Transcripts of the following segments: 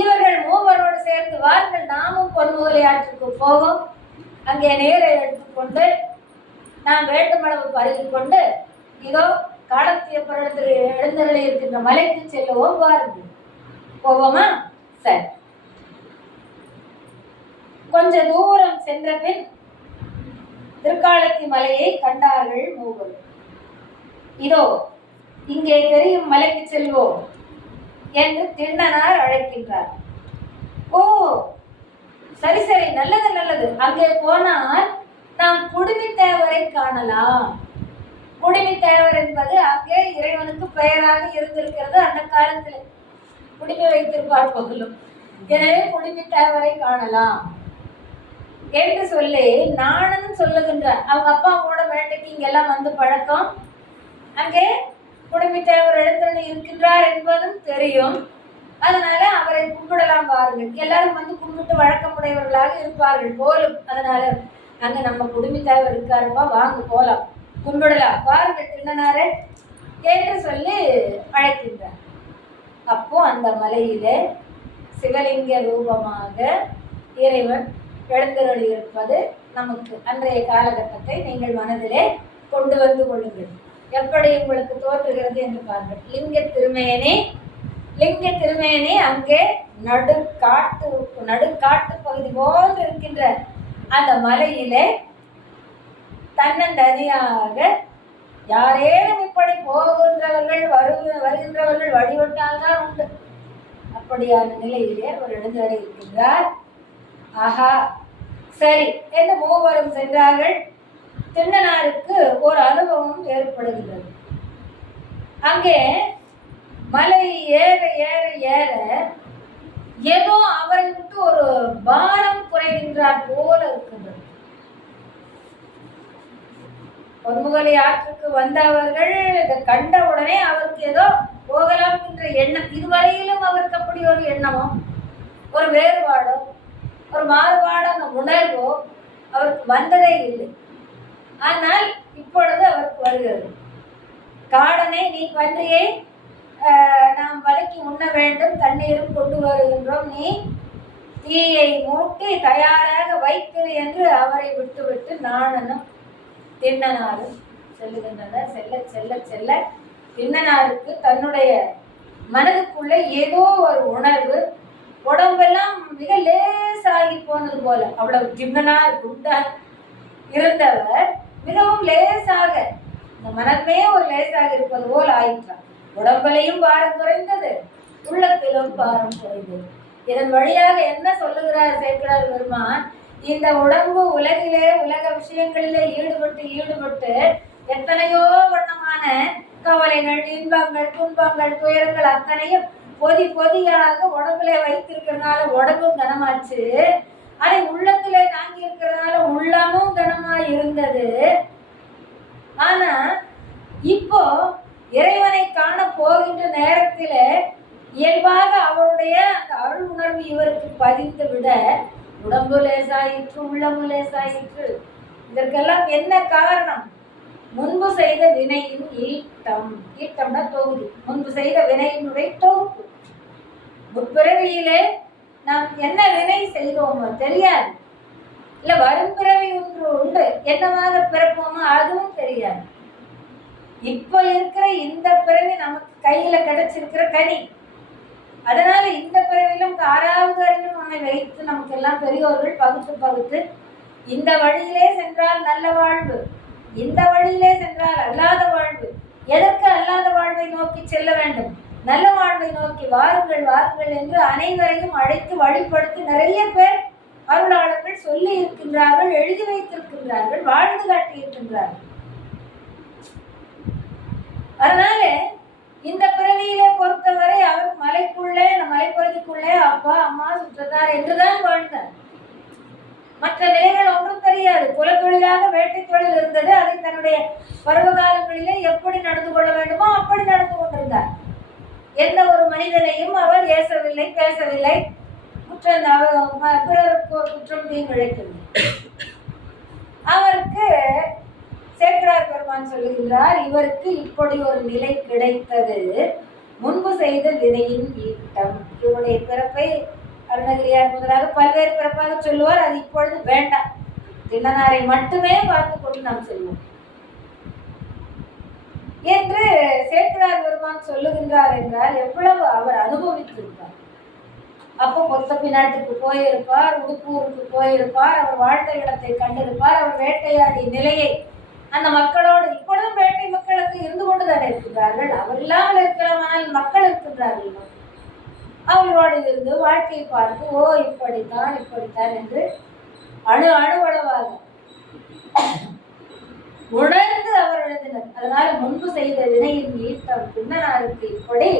இவர்கள் மூவரோடு சேர்ந்து வாருங்கள், நாமும் பொன்முகலி ஆற்றுக்கு போவோம். அங்கே நேரை எடுத்துக்கொண்டு நாம் வேண்டுமளவு பருகி கொண்டு இதோ காலத்திய பருவத்தில் எழுந்தருளி இருக்கின்ற மலைக்கு செல்லுவோம். வாருங்கள், போவோமா? சரி. கொஞ்ச தூரம் சென்ற பின் திருக்காலத்தி மலையை கண்டார்கள் மூவரும். இதோ இங்கே தெரியும் மலைக்கு செல்வோம் என்று திண்ணனார் அழைக்கின்றார். ஓ, சரி சரி, நல்லது நல்லது. அங்கே போனால் நாம் குடுமித்தேவரை காணலாம். குடுமித்தேவர் என்பது அங்கே இறைவனுக்கு பெயராக இருந்திருக்கிறது. அந்த காலத்தில் குடுமி வைத்திருப்பார் பகலும். எனவே குடுமித்தேவரை காணலாம் என்று சொல்லி நாணன் சொல்லுகின்றார். அவங்க அப்பா கூட வேட்டைக்கு இங்கெல்லாம் வந்து பழக்கம். அங்கே குடுமித்தேவர் எழுந்தருளி இருக்கின்றார் என்பதும் தெரியும். அதனால அவரை கும்பிடலாம் பாருங்கள். எல்லாரும் வந்து கும்பிட்டு வழக்கமுடையவர்களாக இருப்பார்கள் போலும். அதனால அங்க நம்ம குடுமித்தேவர் இருக்காருப்பா, வாங்க போலாம், கும்பிடலாம், பாருங்கள் திண்ணனாரே என்று சொல்லி அழைக்கின்றார். அப்போ அந்த மலையிலே சிவலிங்க ரூபமாக இறைவன் எழுந்தருளி இருப்பது நமக்கு அன்றைய காலகட்டத்தை நீங்கள் மனதிலே கொண்டு வந்து கொள்ளுங்கள். எப்படி உங்களுக்கு தோற்றுகிறது என்று பாருங்கள். லிங்க திருமேனி அங்கே நடுக்காட்டு பகுதி போன்று இருக்கின்ற அந்த மலையிலே தன்னந்தனியாக யாரேனும் இப்படி போகின்றவர்கள் வருகின்றவர்கள் வழிபட்டால்தான் உண்டு. அப்படியான நிலையிலே அவர் எழுந்தருளி இருக்கின்றார். ஆஹா, சரி என்று மூவரும் சென்றார்கள். திண்ணனாருக்கு ஒரு அனுபவம் ஏற்படுகின்றது. அங்கே மலை ஏற ஏற ஏற ஏதோ அவரை விட்டு ஒரு பாரம் குறைகின்றார் போல இருக்கின்றது. பொன்முகலி ஆற்றுக்கு வந்தவர்கள் இதை கண்ட உடனே அவருக்கு ஏதோ போகலாம் என்ற எண்ணம். இதுவரையிலும் அவருக்கு அப்படி ஒரு எண்ணமோ, ஒரு வேறுபாடோ, ஒரு மாறுபாடான உணர்வோ அவருக்கு வந்ததே இல்லை. ஆனால் இப்பொழுது அவருக்கு வருகிறது. காடனை, நீ பன்றியை நாம் வதக்கி உண்ண வேண்டும், தண்ணீரும் கொண்டு வருகின்றோம், நீ தீயை மூட்டி தயாராக வைத்திரு என்று அவரை விட்டுவிட்டு நாணனும் திண்ணனாரும் செல்லுகின்றனர். செல்ல செல்ல செல்ல திண்ணனாருக்கு தன்னுடைய மனதுக்குள்ளே ஏதோ ஒரு உணர்வு, உடம்பெல்லாம் மிக லேசாகி போனது போல. அவ்வளவு திண்ணனார் குண்டார் இருந்தவர் மிகவும் லேசாக, இந்த மனமே ஒரு லேசாக இருப்பது போல் ஆயிற்றார். உடம்பிலையும் பாரம் குறைந்தது, உள்ளத்திலும் பாரம் குறைந்தது. இதன் வழியாக என்ன சொல்லுகிறார் சேக்கிழார் பெருமான்? இந்த உடம்பு உலகிலே உலக விஷயங்களிலே ஈடுபட்டு எத்தனையோ வண்ணமான கவலைகள், இன்பங்கள், துன்பங்கள், துயரங்கள் அத்தனையும் பொதியாக உடம்புல வைத்திருக்கிறதுனால உடம்பும் கனமாச்சு. அதை உள்ளத்திலே தாங்கி இருக்கிறதுனால உள்ளமும் கனமா இருந்தது. ஆனா இப்போ இறைவனை காண போகின்ற நேரத்தில் இயல்பாக அவருடைய அந்த அருள் உணர்வு இவருக்கு பதிந்து விட உடம்பு லேசாயிற்று, உள்ளமு லேசாயிற்று. இதற்கெல்லாம் என்ன காரணம்? முன்பு செய்த வினையின் ஈட்டம்னா தொகுதி. முன்பு செய்த வினையினுடைய தொகுப்பு. முற்பிறவியிலே நாம் என்ன வினை செய்தோமோ தெரியாது. இல்ல வரும் பிறவி ஒன்று உண்டு, என்னவாக பிறப்போமோ அதுவும் தெரியாது. இப்ப இருக்கிற இந்த பிறவி நமக்கு கையில கிடைச்சிருக்கிற கனி. அதனால இந்த பிறவிலும் 6வது அறிவும் நம்மை வைத்து நமக்கு எல்லாம் பெரியோர்கள் பகுத்து இந்த வழியிலே சென்றால் நல்ல வாழ்வு, இந்த வழியிலே சென்றால் அல்லாத வாழ்வு, எதற்கு அல்லாத வாழ்வை நோக்கி செல்ல வேண்டும், நல்ல வாழ்வை நோக்கி வாருங்கள் வாருங்கள் என்று அனைவரையும் அழைத்து வழிபடுத்தி நிறைய பேர் அருளாளர்கள் சொல்லி இருக்கின்றார்கள், எழுதி வைத்திருக்கின்றார்கள், வாழ்ந்து காட்டியிருக்கின்றார்கள். அதனால இந்த பிறவியிலே பொறுத்தவரை அவர் மலைக்குள்ளே, மலைப்பகுதிக்குள்ளே அப்பா அம்மா சுற்றத்தார் என்றுதான் வாழ்ந்தார். மற்ற நிலைகள் ஒன்றும் தெரியாது. குலத்தொழிலாக வேட்டை தொழில் இருந்தது. அதை தன்னுடைய பருவகாலங்களிலே எப்படி நடந்து கொள்ள வேண்டுமோ அப்படி நடந்து கொண்டிருந்தார். எந்த ஒரு மனிதனையும் அவர் ஏசவில்லை, பேசவில்லை, பிறருக்கு குற்றம் தீங்கிழைக்கவில்லை. அவருக்கு சேக்கிழார் பெருமான் சொல்லுகின்றார், இவருக்கு இப்படி ஒரு நிலை கிடைத்தது முன்பு செய்த வினையின் ஈட்டம். இவனுடைய பிறப்பை அருணகிரியார் முதலாக பல்வேறு பிறப்பாக சொல்லுவார். அது இப்பொழுது வேண்டாம். திண்ணனாரை மட்டுமே பார்த்து கொண்டு நாம் செல்வோம் என்று சேக்கிழார் பெருமான் சொல்லுகின்றார் என்றால் எவ்வளவு அவர் அனுபவித்திருப்பார். அப்போ கொத்தப்பி நாட்டுக்கு போயிருப்பார், உடுப்பூருக்கு போயிருப்பார், அவர் வாழ்ந்த இடத்தை கண்டிருப்பார், அவர் வேட்டையாடிய நிலையை அந்த மக்களோடு இப்பொழுதும் வேட்டை மக்களுக்கு இருந்து கொண்டுதான் இருக்கின்றார்கள். அவர் இல்லாமல் இருக்கலாம், ஆனால் மக்கள் இருக்கின்றார்கள். அவர்களோடு இருந்து வாழ்க்கையை பார்த்து ஓ இப்படித்தான் இப்படித்தான் என்று அணுவளவாக உணர்ந்து அவர் எழுதினர். அதனால முன்பு செய்த வினையின் ஈட்டம் பின்னனாருக்கு இப்படி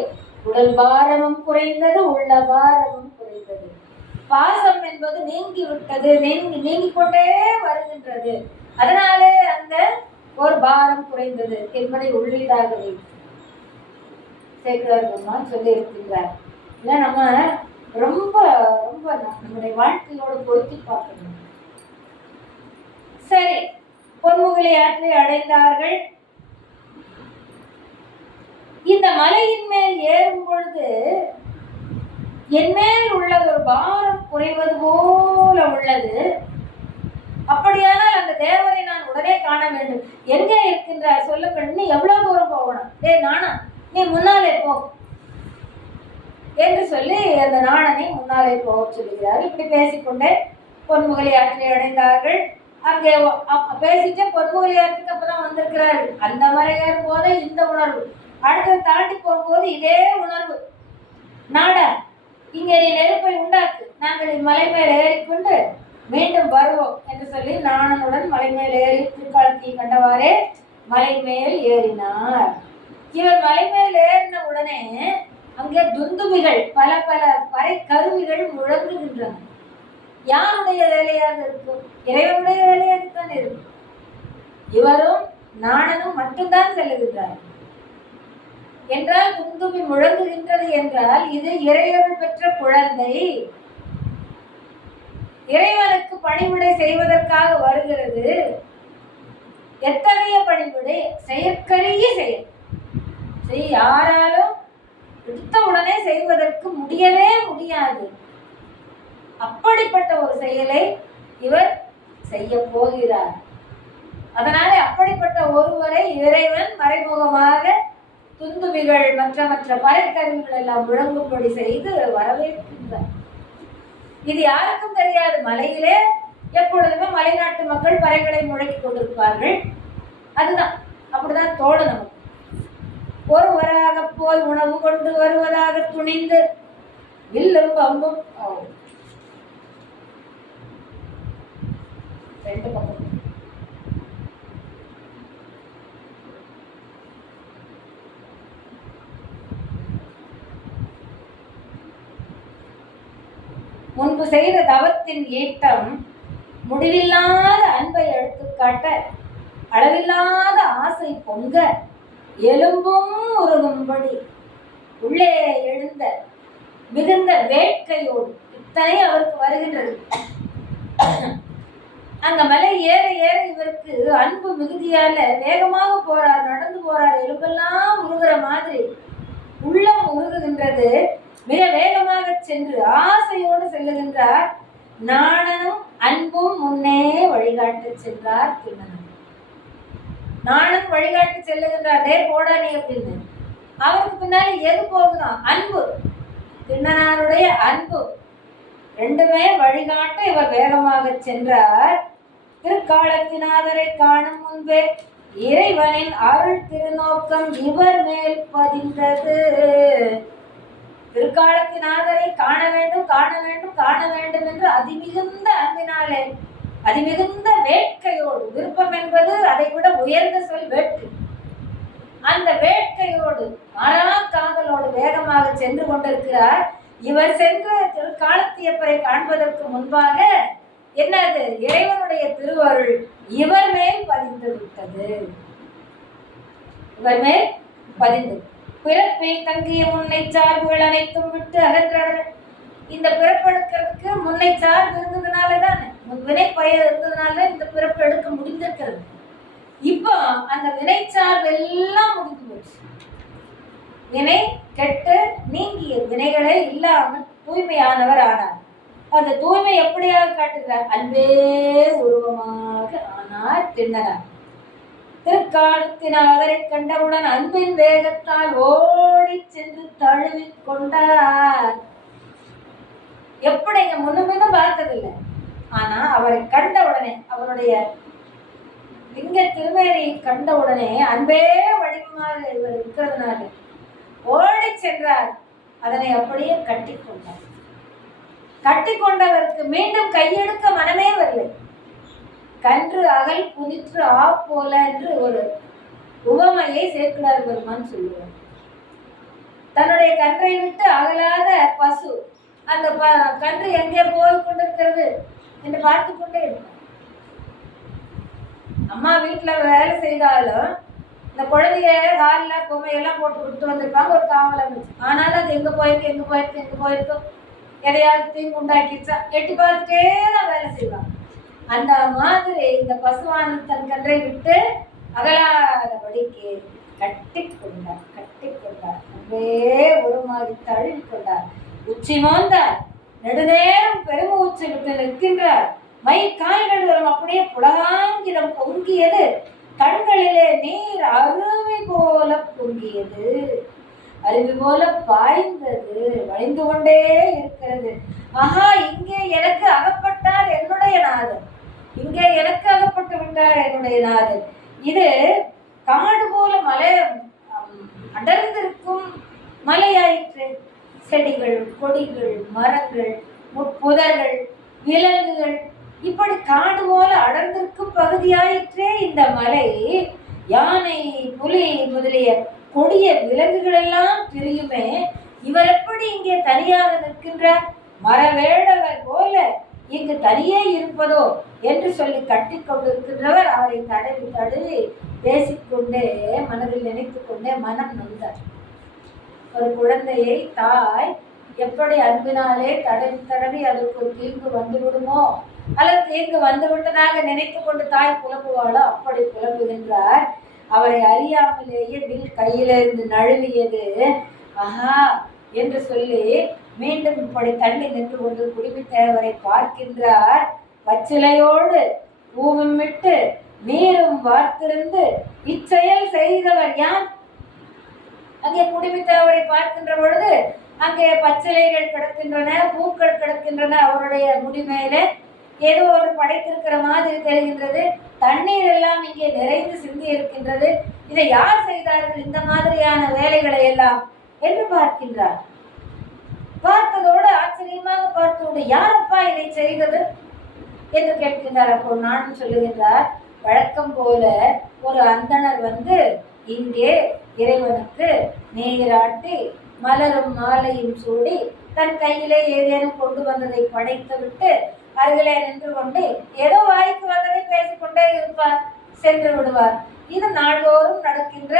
உடல் பாரமும் குறைந்தது, உள்ள பாரமும் குறைந்தது. பாசம் என்பது நீங்கி விட்டது, நீங்கிக் கொண்டே வருகின்றது. அதனாலே அந்த ஒரு பாரம் குறைந்தது என்பதை உள்ளீடாக வைத்து சேக்கிழார் பெருமான் சொல்லி இருக்கின்றார். இல்லை, நம்ம ரொம்ப ரொம்ப நம்முடைய வாழ்க்கையோடு பொருத்தி பார்க்கணும். சரி, பொன்முகலை ஆற்றை அடைந்தார்கள். இந்த மலையின் மேல் ஏறும் பொழுது என் மேல் உள்ள ஒரு பாரம் குறைவது போல உள்ளது. அப்படியானால் அந்த தேவரை நான் உடனே காண வேண்டும். எங்கே இருக்கின்றார் சொல்லுங்கள், நீ எவ்வளவு தூரம் போகணும்? நானா, நீ முன்னாலே போ என்று சொல்லி அந்த நாணனை முன்னாலே போக சொல்லுகிறார். இப்படி பேசிக்கொண்டே பொன்முகலை ஆற்றை அடைந்தார்கள். அங்கே பேசிட்டு பொன்முகலை ஆற்றுக்கு அப்பதான் வந்திருக்கிறார்கள். அந்த மலை ஏறும் போதே இந்த உணர்வு, அடுத்தது தாண்டி போகும்போது இதே உணர்வு. நாடா, இங்கே நீ நெருப்பை உண்டாக்கு, நாங்கள் மலை மேல் ஏறிக்கொண்டு மீண்டும் வருவோம் என்று சொல்லி நாணனுடன் மலை மேல் ஏறி திருக்காலத்தை கண்டவாறே மலை மேல் ஏறினார். இவர் மலை மேல் ஏறின உடனே அங்கே துந்துபிகள், பல பல பறை கருவிகள் முழங்குகின்றன. யாருடைய வேலையாக இருக்கும்? இறைவனுடைய வேலையாகத்தான் இருக்கும். இவரும் நாணனும் மட்டும்தான் செல்லுகின்றார் என்றால் துந்துபி முழங்குகின்றது என்றால் இது இறைவன் பெற்ற குழந்தை இறைவனுக்கு பணிவிடை செய்வதற்காக வருகிறது. எத்தகைய பணிவிடை? செயற்கரிய செயல். யாராலும் எடுத்த உடனே செய்வதற்கு முடியவே முடியாது. அப்படிப்பட்ட ஒரு செயலை இவர் செய்ய போகிறார். அதனால அப்படிப்பட்ட ஒருவரை இறைவன் மறைமுகமாக துந்துபிகள் மற்ற பறைக்கருவிகள் எல்லாம் முழங்கும்படி செய்து வரவேற்கின்றார். இது யாருக்கும் தெரியாது. மலையிலே எப்பொழுதுமே மலைநாட்டு மக்கள் பறைகளை முழக்கி கொண்டிருப்பார்கள். அதுதான் அப்படிதான் தோடு நமக்கு. ஒருவராக போய் உணவு கொண்டு வருவதாக துணிந்து வில்லும் பம்பும் ரெண்டு பக்கம் முன்பு செய்த தவத்தின் ஈட்டம் முடிவில்லாத அன்பை எடுத்துக்காட்ட அளவில்லாத ஆசை பொங்க எலும்பும் உருகும்படி உள்ளே எழுந்த மிகுந்த வேட்கையோடு இத்தனை அவருக்கு வருகின்றது. அந்த மலை ஏற ஏற இவருக்கு அன்பு மிகுதியால வேகமாக போறார், நடந்து போறார். எலும்பெல்லாம் உருகுற மாதிரி உள்ளம் உருகுகின்றது. மிக வேகமாக சென்று ஆசையோடு செல்லுகின்றார். நாணனும் அன்பும் முன்னே வழிகாட்டு சென்றார் திண்ணனார். நாணன் வழிகாட்டி செல்லுகின்றார். டே போடா நீ அப்படின்னு. அவருக்கு பின்னாடி எது போகுதான்? அன்பு. திண்ணனாருடைய அன்பு ரெண்டுமே வழிகாட்ட இவர் வேகமாக சென்றார். திருக்காலத்தினாதரை காணும் முன்பே இறைவனின் அருள் திருநோக்கம் இவர் மேல் பதிந்தது. திருக்காலத்தினாதரை காண வேண்டும் காண வேண்டும் காண வேண்டும் என்று அதிமிகுந்த அன்பினாலே அதிமிகுந்த வேட்கையோடு, விருப்பம் என்பது அதை விட உயர்ந்த சொல் வேட்கை, அந்த வேட்கையோடு மாறா காதலோடு வேகமாக சென்று கொண்டிருக்கிறார். இவர் சென்று திருக்காலத்தியப்பரை காண்பதற்கு முன்பாக என்னது? இறைவனுடைய திருவருள் இவர் மேல் பதிந்து விட்டது. இவர் மேல் பதிந்து பிறப்பில் தங்கிய முன்னை சார்புகள் அனைத்தும் விட்டு அகற்றார். இந்த பிறப்பெடுக்கிறதுக்கு முன்னை சார்பு இருந்ததுனால தானே, வினை பயர் இருந்ததுனால இந்த பிறப்பு எடுக்க முடிந்திருக்கிறது. இப்போ அந்த வினை சார்பு எல்லாம் முடிந்து போச்சு. வினை கெட்டு நீங்கிய வினைகளே இல்லாமல் தூய்மையானவர் ஆனார். அந்த தூய்மை எப்படியாக காட்டுகிறார்? அன்பே உருவமாக ஆனார் திண்ணனார். திருக்காலத்தினாரை கண்டவுடன் அன்பின் வேகத்தால் ஓடி சென்று தழுவி கொண்டார். எப்படிங்க முன்னும் பார்த்ததில்லை. ஆனா அவரை கண்டவுடனே, அவருடைய லிங்க திருமேனியை கண்டவுடனே அன்பே வடிவமாக இவர் இருக்கிறதுனால ஓடி சென்றார். அதனை அப்படியே கட்டி கொண்டார். கட்டி கொண்டவருக்கு மீண்டும் கையெடுக்க மனமே வரலை. கன்று அகல் புனிற்று ஆ போல என்று ஒரு உவமையை சேர்க்கிறார் பெருமான் சொல்லுவார். தன்னுடைய கன்றை விட்டு அகலாத பசு அந்த கன்று எங்கே போய் கொண்டிருக்கிறது என்று பார்த்து கொண்டே இருக்கும். அம்மா வீட்டுல வேலை செய்தாலும் இந்த குழந்தைய காலில் பொம்மையெல்லாம் போட்டு விட்டு வந்திருப்பாங்க ஒரு காவலை வச்சு. ஆனாலும் அது எங்க போயிருக்கு எதையாவது தீங்கு உண்டாக்கிச்சா எட்டி பார்த்துட்டே தான் வேலை செய்வாங்க. அந்த மாதிரி இந்த பசுவானது தன் கன்றை விட்டு அகலாதபடிக்கு கட்டி கொண்டார். அன்பே உருமாறி தழுவி கொண்டார். உச்சி மோந்தார். நெடுநேரம் பெருமூச்சு விட்டு நிற்கின்றார். மை கால்கள் வரும் அப்படியே புலகாங்கிதம் பொங்கியது. கண்களிலே நீர் அருவி போல பொங்கியது. அருவி போல பாய்ந்தது. வளைந்து கொண்டே இருக்கிறது. ஆஹா, இங்கே எனக்கு அகப்பட்டார் என்னுடைய நாதன். இங்கே எனக்கு அகப்பட்டு விட்டார் என்னுடைய நாதன். இது காடு போல மலை அடர்ந்திருக்கும் மலையாயிற்று. செடிகள், கொடிகள், மரங்கள், முட்புதர்கள், விலங்குகள், இப்படி காடு போல அடர்ந்திருக்கும் பகுதியாயிற்றே இந்த மலை. யானை, புலி முதலிய கொடிய விலங்குகள் எல்லாம் பிரியுமே. இவர் எப்படி இங்கே தனியாக நிற்கின்றார்? மரவேடவர் போல இங்கு தனியே இருப்பதோ என்று சொல்லி கட்டி கொண்டிருக்கின்றவர் அவரை தடவி தடவி பேசிக்கொண்டே மனதில் நினைத்து கொண்டே மனம் நொந்தார். ஒரு குழந்தையை தாய் எப்படி அன்பினாலே தடவி தடவி அதற்கு ஒரு தீங்கு வந்து விடுமோ அல்லது தீங்கு வந்து விட்டதாக நினைத்து கொண்டு தாய் புலம்புவாளோ அப்படி புலம்புகின்றார். அவரை அறியாமலேயே வில் கையிலிருந்து நழுவியது. ஆஹா என்று சொல்லி மீண்டும் இப்படி தள்ளி நின்று கொண்டு குடிமித்தேவரை பார்க்கின்றார். பச்சிலையோடு பூவும் விட்டு நீரும் வார்த்திருந்து இச்செயல் செய்தவர் யார்? அங்கே குடிமித்தேவரை பார்க்கின்ற பொழுது அங்கே பச்சிலைகள் கிடக்கின்றன, பூக்கள் கிடக்கின்றன. அவருடைய முடிமேலே ஏதோ ஒரு படைத்திருக்கிற மாதிரி தெரிகின்றது. தண்ணீர் எல்லாம் இங்கே நிறைந்து சிந்தி இருக்கின்றது. இதை யார் செய்தார்கள் இந்த மாதிரியான வேலைகளை எல்லாம் என்று பார்க்கின்றார். பார்த்ததோடு ஆச்சரியமாக பார்த்தோடு யாரப்பா இதை செய்தது என்று கேட்கின்றார். அப்போ நான் சொல்லுகின்றார், வழக்கம் போல ஒரு அந்தணர் வந்து இங்கே இறைவனுக்கு நீராட்டி மலரும் மாலையும் சூடி தன் கையிலே ஏதேனும் கொண்டு வந்ததை படைத்து விட்டு அருகிலே நின்று கொண்டு ஏதோ வாய்க்கு வந்ததை பேசிக்கொண்டே இருப்பார், சென்று விடுவார். இது நாள்தோறும் நடக்கின்ற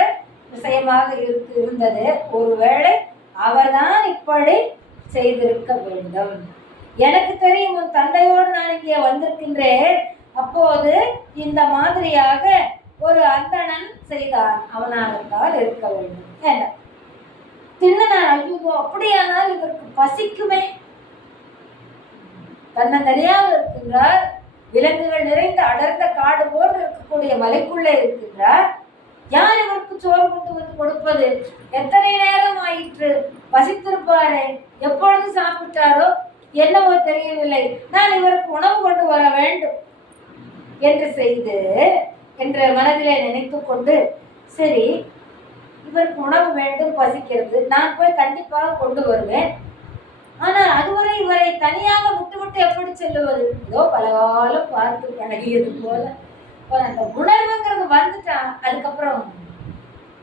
விஷயமாக இருந்தது. ஒருவேளை அவர்தான் இப்படி செய்திருக்க வேண்டும். எனக்கு தெரியும், உன் தந்தையோடு நான் இங்கே வந்திருக்கின்றேன். அப்போது இந்த மாதிரியாக ஒரு அந்தணன் செய்தான், அவனாகத்தான் இருக்க வேண்டும். என்ன திண்ணனார், ஐயோ அப்படியானால் இவருக்கு பசிக்குமே. தன்னந்தனியாக இருக்கின்றார். விலங்குகள் நிறைந்த அடர்ந்த காடு போன்று இருக்கக்கூடிய மலைக்குள்ளே இருக்கின்றார். யார் இவருக்கு சோறு கொண்டு வந்து கொடுப்பது? எத்தனை நேரம் ஆயிற்று? பசித்திருப்பாரே, எப்பொழுது சாப்பிட்டாரோ என்னவோ தெரியவில்லை. நான் இவருக்கு உணவு கொண்டு வர வேண்டும் என்று மனதிலே நினைத்து கொண்டு, சரி இவருக்கு உணவு வேண்டும், பசிக்கிறது, நான் போய் கண்டிப்பாக கொண்டு வருவேன். ஆனால் அதுவரை இவரை தனியாக விட்டு எப்படி செல்லுவது? ஏதோ பலகாலம் பார்த்து பழகியது போல அந்த உணர்வுங்கிறது வந்துட்டான். அதுக்கப்புறம்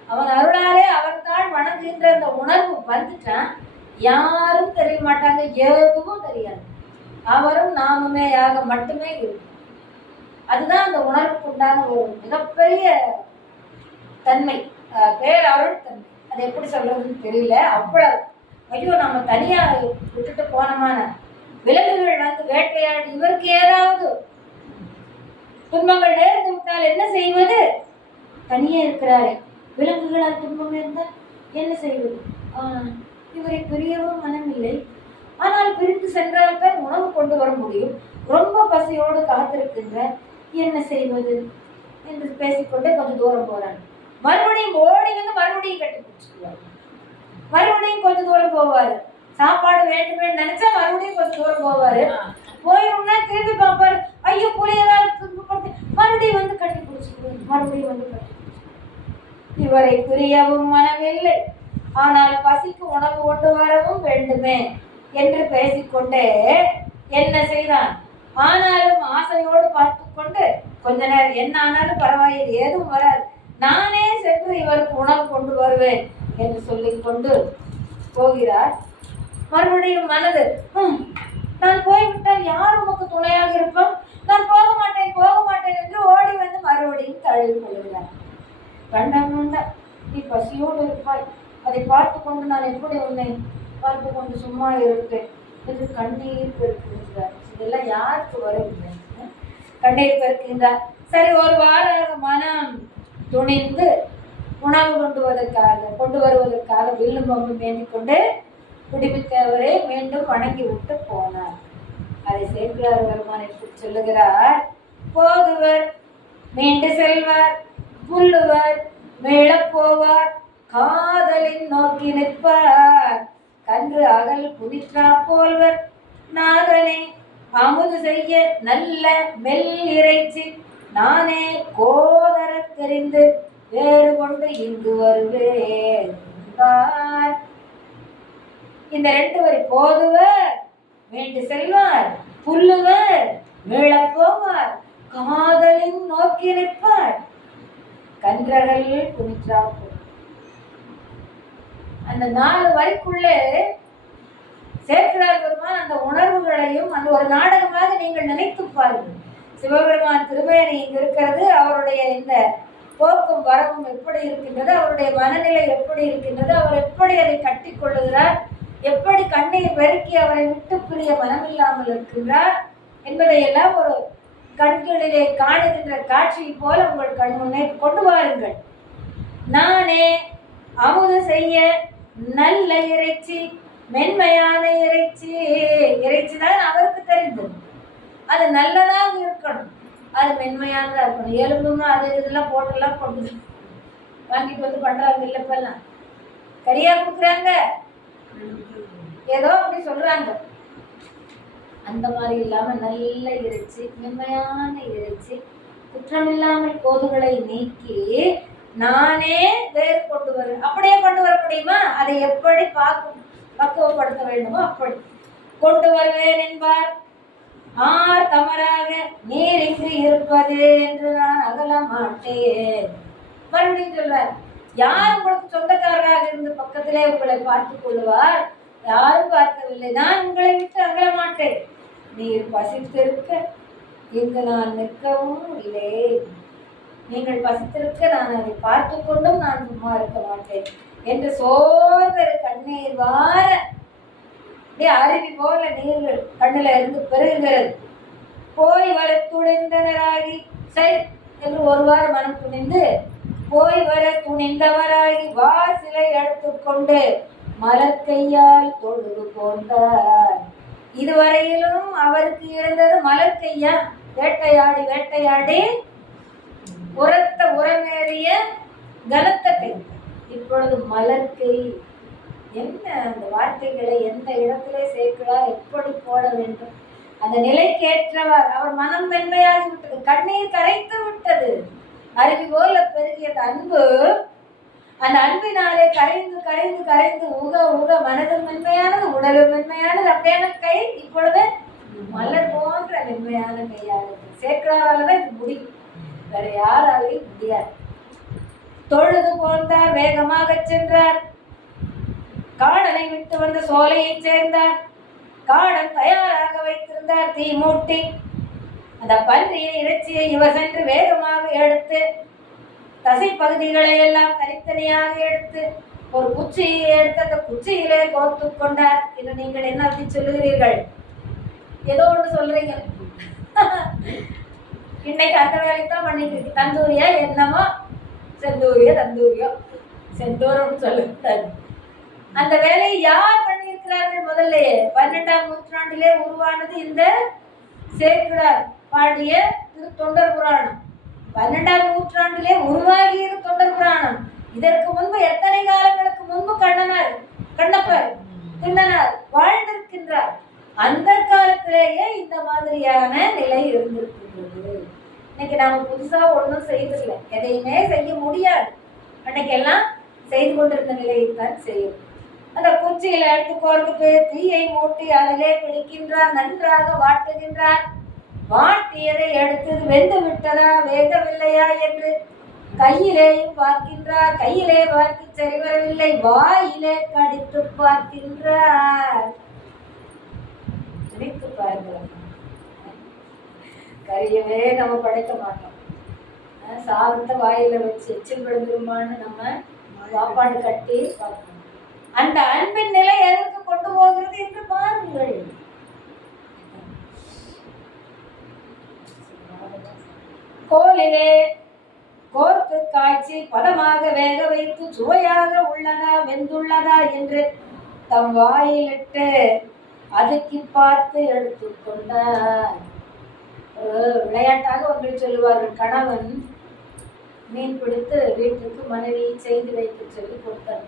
அவன் அருளாலே அவர்தான் வணங்குகின்ற அந்த உணர்வு வந்துட்டான். யாரும் தெரிய மாட்டாங்க, எதுவும் தெரியாது. அவரும் நாமுமேயாக மட்டுமே இருக்கும். அதுதான் அந்த உணர்வுக்கு உண்டான ஒரு மிகப்பெரிய தன்மை, பேரருள் தன்மை. அது எப்படி சொல்றதுன்னு தெரியல. அவ்வளவு ஐயோ, நம்ம தனியா விட்டுட்டு போனமான விலங்குகள் வந்து வேட்டையாடி இவருக்கு ஏதாவது துன்பங்கள் நேர்ந்து விட்டால் என்ன செய்வது? தனியே இருக்கிறாரே, விலங்குகளால் துன்பம் இருந்தால் என்ன செய்வது? இவரை பிரியவும் மனமில்லை. ஆனால் பிரிந்து சென்றால் தான் உணவு கொண்டு வர முடியும். ரொம்ப பசியோடு காத்திருக்கின்ற, என்ன செய்வது என்று பேசிக்கொண்டே கொஞ்சம் தூரம் போறாங்க. மறுபடியும் ஓடி வந்து மறுபடியும் கட்டி பிடிச்சிக்குவார். மறுபடியும் கொஞ்சம் தூரம் போவாரு. சாப்பாடு வேண்டுமே நினைச்சா மறுபடியும் கொஞ்சம் தூரம் போவாரு. போயிடும்னா திரும்பி பார்ப்பாரு, ஐயோ புளியெல்லாம் மறுபடியும் வந்து கட்டி பிடிச்சிக்குவார். மறுபடியும் வந்து கட்டி பிடிச்சிக்குவார். இவரை பிரியவும் மனமில்லை, ஆனால் பசிக்கு உணவு கொண்டு வரவும் வேண்டுமே என்று பேசிக்கொண்டே என்ன செய்தான்? ஆனாலும் ஆசையோடு பார்த்து கொண்டு கொஞ்ச நேரம் என்ன ஆனாலும் பரவாயில்லை, ஏதும் வராது, நானே சென்று இவருக்கு உணவு கொண்டு வருவேன் என்று சொல்லிக்கொண்டு போகிறார். மறுபடியும் மனது, நான் போய்விட்டால் யார் உமக்கு துணையாக இருப்போம், நான் போக மாட்டேன் என்று ஓடி வந்து மறுபடியும் தழுவி கொள்கிறார். கண்டா, நீ பசியோடு இருப்பாய், அதை பார்த்து கொண்டு நான் எப்படி உன்னை பார்த்து கொண்டு சும்மா இருப்பேன் என்று கண்ணீர் பெருக்குகிறார். இதெல்லாம் யாருக்கு வரவில்லை? கண்ணீர் பெருக்குகின்றார். சரி, ஒரு வாராக மனம் துணிந்து உணவு கொண்டு வருவதற்காக வில்லும் பொம்பு மேந்தி கொண்டு குடிமித்தவரை மீண்டும் வணங்கி விட்டு போனார். அதை சேர்க்கிறார் பெருமான் சொல்லுகிறார். போதுவர் மீண்டு செல்வார், புல்லுவர் மேளப் போவார், காதலின் நோக்கி நிற்பார், கன்று அகல் புனிற்றா போல்வர், நாதனை அமுது செய்ய நல்ல மெல் இறைச்சி, நானே கோதர தெரிந்து வேறு கொண்டு இங்கு வருவேன். இந்த 2 வரி, போதுவர் மீண்டு செல்வார், புல்லுவர் மீளப் போவார், காதலின் நோக்கி நிற்பார், கன்றகள் புனிற்றா போல். அந்த 4 வரிக்குள்ளே சேர்க்கிறார் பெருமான் அந்த உணர்வுகளையும் அந்த ஒரு நாடகமாக நீங்கள் நினைத்து பாருங்கள். சிவபெருமான் திருமேனி இங்கு இருக்கிறது, அவருடைய இந்த போக்கும் வரவும் எப்படி இருக்கின்றது, அவருடைய மனநிலை எப்படி இருக்கின்றது, அவர் எப்படி அதை கட்டி கொள்ளுகிறார், எப்படி கண்ணீர் பெருக்கி அவரை விட்டு பிரிய மனமில்லாமல் இருக்கின்றார் என்பதையெல்லாம் ஒரு கண்களிலே காணுகின்ற காட்சியை போல உங்கள் கண் முன்னே கொண்டு வாருங்கள். நானே அமுது செய்ய நல்ல இறைச்சி, மென்மையான இறைச்சி தான் அவருக்கு தெரிந்தது. அது நல்லதாக இருக்கணும், அது மென்மையானதா இருக்கணும். எலும்புன்னு அது இதெல்லாம் போட்டெல்லாம் போட்டு வாங்கிட்டு வந்து பண்றாங்க. இல்லப்பெல்லாம் கறியா கொடுக்குறாங்க, ஏதோ அப்படி சொல்றாங்க. அந்த மாதிரி இல்லாம நல்ல இறைச்சி, மென்மையான இறைச்சி, குற்றமில்லாமல் கோதுகளை நீக்கி நானே வேறு கொண்டு வருவேன். அப்படியே கொண்டு வர முடியுமா? அதை எப்படி பக்குவப்படுத்த வேண்டுமோ அப்படி கொண்டு வருவேன் என்பார். ஆர் தமராக நீர் இங்கு இருப்பது என்று நான் அகல மாட்டேன். மறுபடியும் சொல்றார், யார் உங்களுக்கு சொந்தக்காரராக இருந்து பக்கத்திலே உங்களை பார்த்துக் கொள்வார்? யாரும் பார்க்கவில்லை, நான் உங்களை விட்டு அகல மாட்டேன். நீர் பசித்திருக்க இங்கு நான் நிற்கவும் இல்லை, நீங்கள் பசித்திருக்க நான் அதை பார்த்து கொண்டும் நான் சும்மா இருக்க மாட்டேன் என்று சோதர கண்ணீர் வார அருவி போல நீர் கண்ணில இருந்து பெருகுகிறது. போய் வர துணிந்தனராகி சரி என்று ஒரு வாரம் மனம் துணிந்து போய் வர துணிந்தவராகி வாசிலை எடுத்துக்கொண்டு மலர்கையால் தொழுது கொண்டார். இதுவரையிலும் அவருக்கு இருந்தது மலர்கையா, வேட்டையாடி உரத்த உரமேறிய கனத்த கை. இப்பொழுது மலர்கை. என்ன அந்த வார்த்தைகளை எந்த இடத்திலே சேர்க்கிறார், எப்படி போட வேண்டும், அந்த நிலைக்கேற்றவர். அவர் மனம் மென்மையாகி விட்டது, கண்ணீர் கரைத்து விட்டது, அருவி போல பெருகியது அன்பு. அந்த அன்பினாலே கரைந்து கரைந்து கரைந்து உக மனதும் மென்மையானது, உடலும் மென்மையானது. அப்படியான கை இப்பொழுது மலர் போன்ற மென்மையான கையாக சேர்க்கிறாராலதான் இது முடியும், வேற யாராலையும் முடியாது. தொழுது போந்தார், வேகமாக சென்றார், காடனை விட்டு வந்து சோலையை சேர்ந்தார். காடன் தயாராக வைத்திருந்தார் தீ மூட்டி. அந்த பன்றியை இறைச்சியை இவர் சென்று வேகமாக எடுத்து தசை பகுதிகளை எல்லாம் தனித்தனியாக எடுத்து ஒரு குச்சியை எடுத்து அந்த குச்சியிலே கோர்த்து கொண்டார். இது நீங்கள் என்ன அப்படி சொல்லுகிறீர்கள்? ஏதோ ஒன்று சொல்றீங்க. இன்னைக்கு அந்த வேலைக்கு தான் பண்ணிட்டு இருக்கு. தந்தூரியா என்னமோ, செந்தூரியோ தந்தூரியோ செந்தூரம் சொல்லக்கூடாது. அந்த வேலையை யார் பண்ணியிருக்கிறார்கள்? முதல்லயே 12ஆம் நூற்றாண்டிலே உருவானது இந்த சேக்கிழார் பாடிய தொண்டர் புராணம். 12ஆம் நூற்றாண்டிலே உருவாகியது தொண்டர் புராணம். இதற்கு முன்பு எத்தனை காலங்களுக்கு முன்பு கண்ணப்பர் திண்ணனார் வாழ்ந்திருக்கின்றார். அந்த காலத்திலேயே இந்த மாதிரியான நிலை இருந்திருக்கின்றது. இன்னைக்கு நாம புதுசா ஒன்றும் செய்தில்லை, எதையுமே செய்ய முடியாது. அன்னைக்கு எல்லாம் செய்து கொண்டிருந்த நிலையைத்தான் செய்யும். அந்த குச்சியில எடுத்து கோர்த்துட்டு தீயை மூட்டி அதிலே பிடிக்கின்றார், நன்றாக வாட்டுகின்றார். வாட்டியதை எடுத்து வெந்து விட்டதா வேகவில்லையா என்று கையிலேயும் பார்க்கின்றார். கையிலே பார்த்து சரி வரவில்லை, வாயிலே கடித்து பார்க்கின்றார். நினைத்து பாருங்கள், கரியவே நம்ம படைக்க மாட்டோம். சாதத்தை வாயில வச்சு எச்சில் விழுந்துருமான்னு நம்ம சாப்பாடு கட்டி பார்க்கணும். அந்த அன்பின் நிலை எதற்கு கொண்டு போகிறது என்று பாருங்கள். கோலிலே கோர்த்து காய்ச்சி பதமாக வேக வைத்து சுவையாக உள்ளதா வெந்துள்ளதா என்று தம் வாயிலிட்டு அதுக்கி பார்த்து எடுத்துக்கொண்டார். ஒரு விளையாட்டாக ஒன்றை சொல்லுவார்கள். கணவன் மீன் பிடித்து வீட்டுக்கு மனைவி செய்து வைக்க சொல்லி கொடுத்தார்.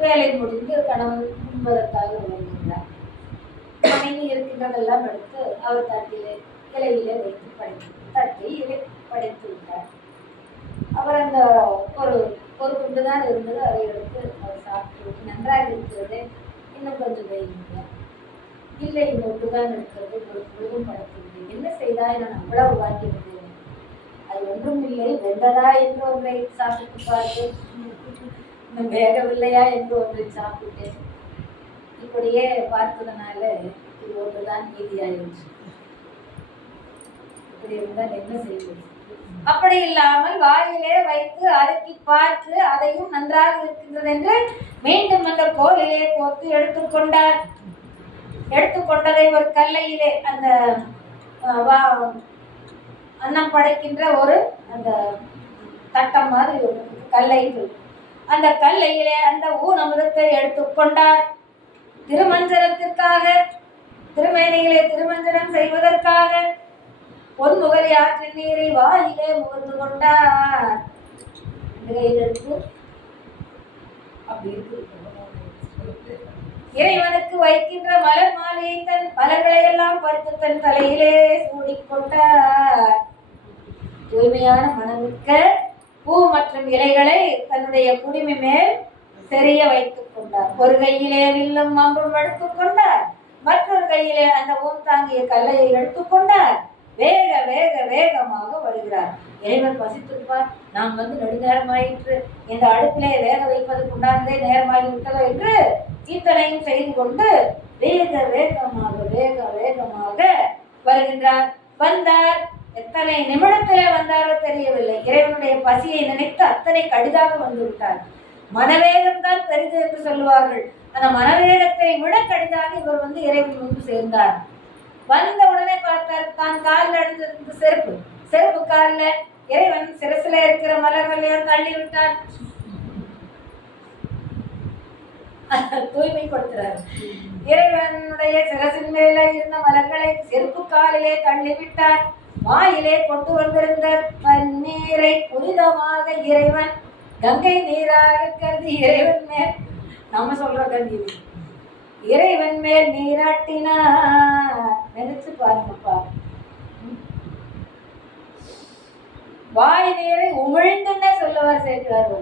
வேலை முடிந்து கணவன் உண்பதற்காக வருகின்றார். மனைவி இருக்கின்றதெல்லாம் எடுத்து அவர் தட்டிலே இலையிலே வைத்து படைத்து விட்டார். அவர் அந்த ஒரு குண்டுதான் இருந்தது, அதை எடுத்து அவர் சாப்பிட்டு நன்றாக இருக்கிறது, இன்னும் கொஞ்சம் வைங்க. இல்லை, இந்த ஒன்றுதான் இருக்கிறது, ஒரு பொழுதும் படைக்கவில்லை. என்ன செய்தாய்? நான் அவ்வளவு வாங்கி விட்டேன். அது ஒன்றும் இல்லை, வெந்ததா என்று ஒன்றை சாப்பிட்டு பார்த்து, இன்னும் வேகவில்லையா என்று ஒன்றை சாப்பிட்டேன். இப்படியே பார்த்ததுனால இது ஒன்றுதான் மீதியாயிடுச்சு. இப்படி இருந்தால் என்ன செய்வது? அப்படி இல்லாமல் வாயிலே வைத்து அடக்கி பார்த்து அதையும் நன்றாக இருக்கின்றது என்று மீண்டும் அந்த கோலிலே கோர்த்து எடுத்துக்கொண்டார். எடுத்துக்கொண்டதை ஒரு கல்லையிலே, அந்த அன்னம் படைக்கின்ற ஒரு அந்த தட்டம் மாதிரி ஒரு கல்லை, அந்த கல்லையிலே அந்த ஊனமுதத்தை எடுத்துக்கொண்டார். திருமஞ்சனத்திற்காக, திருமேனியிலே திருமஞ்சனம் செய்வதற்காக பொன்முகலி ஆற்றின் நீரை வாயிலே முகந்து கொண்டார். எடுத்து அப்படி இருக்கு. இறைவனுக்கு வைக்கின்ற மலர் மாலையை தன் மலர்களை எல்லாம் பறித்து தன் தலையிலே சூடிக்கொண்டார். தூய்மையான மனமிக்க பூ மற்றும் இலைகளை தன்னுடைய குடிமை மேல் தெரிய வைத்துக் கொண்டார். ஒரு கையிலே வில்லும் அம்பும் எடுத்துக் கொண்டார், மற்றொரு கையிலே அந்த ஊன் தாங்கிய கல்லையை எடுத்துக்கொண்டார். வேக வேக வேகமாக வருகிறார். இறைவன் பசித்திருப்பார். நாம் நெடுநேரம் ஆயிற்று, இந்த அடுப்பிலே வேக வைப்பதற்கு உண்டானதே நேரமாகி விட்டதோ என்று சிந்தனையும் செய்து கொண்டு வேக வேகமாக வேக வேகமாக வருகின்றார். வந்தார். எத்தனை நிமிடத்திலே வந்தாரோ தெரியவில்லை. இறைவனுடைய பசியை நினைத்து அத்தனை கடிதாக வந்து விட்டார். மனவேகம் தான் பெரிது என்று சொல்லுவார்கள். அந்த மனவேகத்தை விட கடிதாக இவர் இறைவன் முன்பு சேர்ந்தார். வந்த உடனே பார்த்தார், தான் காலில் அணிந்திருந்த செருப்பு காலில் இறைவன் சிரசில இருக்கிற மலர்களையும் தள்ளி விட்டார். தூய்மைப்படுத்துறார். இறைவனுடைய சிரசின் மேல இருந்த மலர்களை செருப்பு காலிலே தள்ளிவிட்டார். வாயிலே கொண்டு வந்திருந்த தண்ணீரை புனிதமாக இறைவன் கங்கை நீராக கருதி இறைவன் மேல், நம்ம சொல்ற தண்ணீர், இறைவன் மேல் நீராட்டினார். நினைச்சு பாருங்கப்பா. வாய் நீரை உமிழ்ந்துன்னே சொல்லுவார் சேர்க்கிறார்.